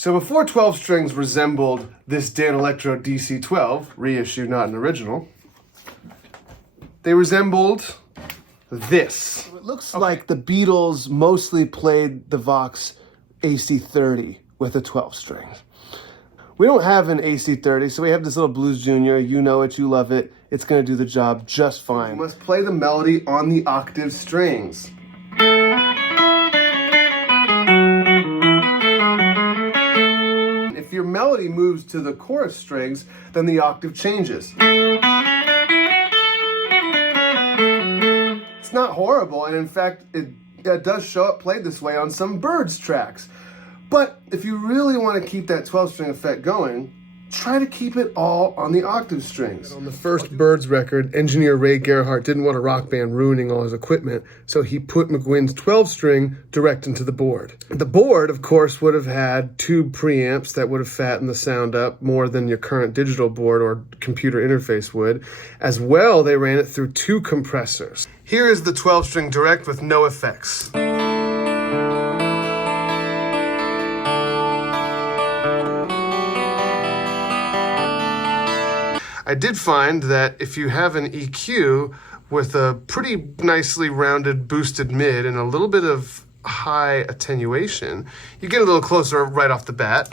So before 12 strings resembled this Danelectro DC-12, reissue, not an original, they resembled this. So it looks like the Beatles mostly played the Vox AC-30 with a 12 string. We don't have an AC-30, so we have this little Blues Junior. You know it, you love it. It's going to do the job just fine. You must play the melody on the octave strings. If your melody moves to the chorus strings, then the octave changes. It's not horrible, and in fact, it does show up played this way on some Byrds tracks. But if you really want to keep that 12-string effect going, try to keep it all on the octave strings. On the first Byrds record, engineer Ray Gerhardt didn't want a rock band ruining all his equipment, so he put McGuinn's 12-string direct into the board. The board, of course, would have had tube preamps that would have fattened the sound up more than your current digital board or computer interface would. As well, they ran it through 2 compressors. Here is the 12-string direct with no effects. I did find that if you have an EQ with a pretty nicely rounded boosted mid and a little bit of high attenuation, you get a little closer right off the bat.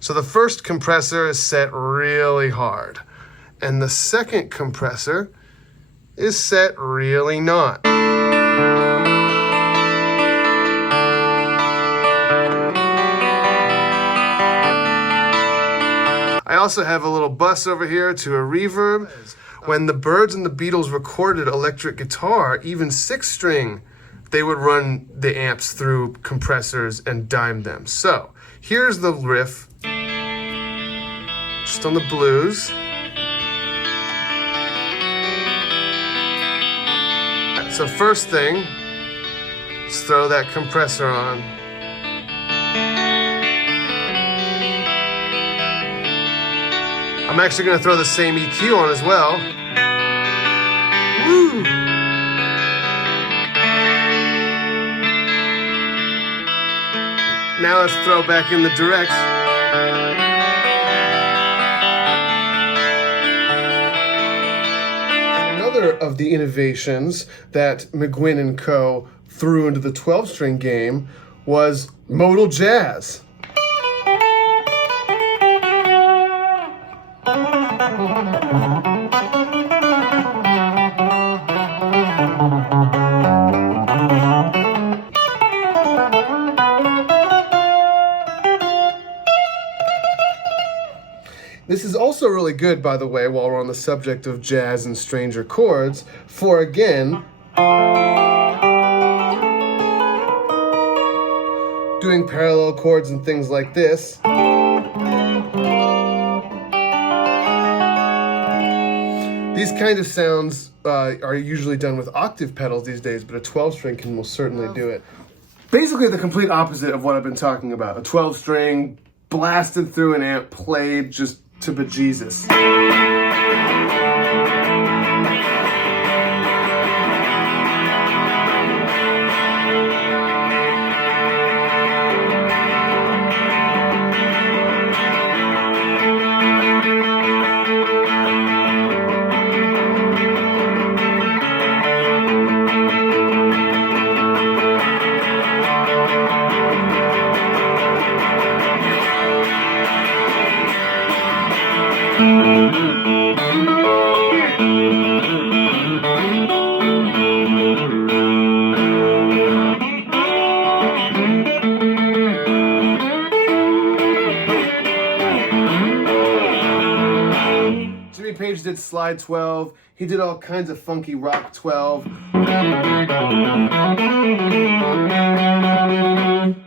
So the first compressor is set really hard, and the second compressor is set really not. I also have a little bus over here to a reverb. When the Byrds and the Beatles recorded electric guitar, even 6-string, they would run the amps through compressors and dime them. So here's the riff, just on the blues. So first thing, let's throw that compressor on. I'm actually going to throw the same EQ on as well. Woo! Now let's throw back in the directs. Another of the innovations that McGuinn and Co. threw into the 12-string game was modal jazz. This is also really good, by the way, while we're on the subject of jazz and stranger chords, for again, doing parallel chords and things like this. These kind of sounds are usually done with octave pedals these days, but a 12-string can most certainly do it. Basically the complete opposite of what I've been talking about. A 12-string blasted through an amp, played just to bejesus. Page did slide 12. He did all kinds of funky rock 12.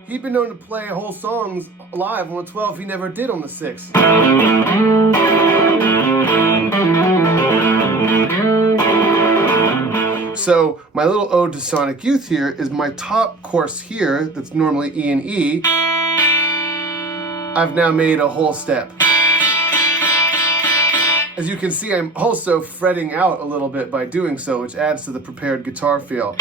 He'd been known to play whole songs live on the 12 he never did on the 6. So my little ode to Sonic Youth here is my top course here, that's normally E and E. I've now made a whole step. As you can see, I'm also fretting out a little bit by doing so, which adds to the prepared guitar feel.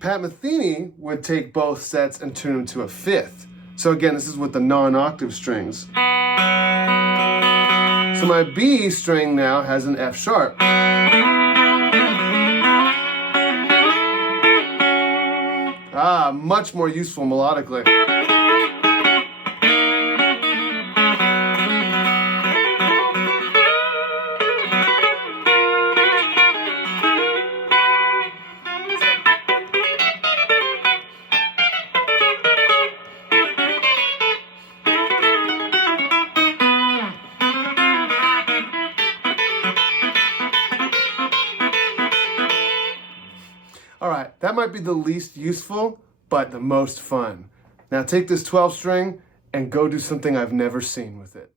Pat Metheny would take both sets and tune them to a fifth. So again, this is with the non-octave strings. So my B string now has an F sharp. Much more useful melodically. All right, that might be the least useful, but the most fun. Now take this 12 string and go do something I've never seen with it.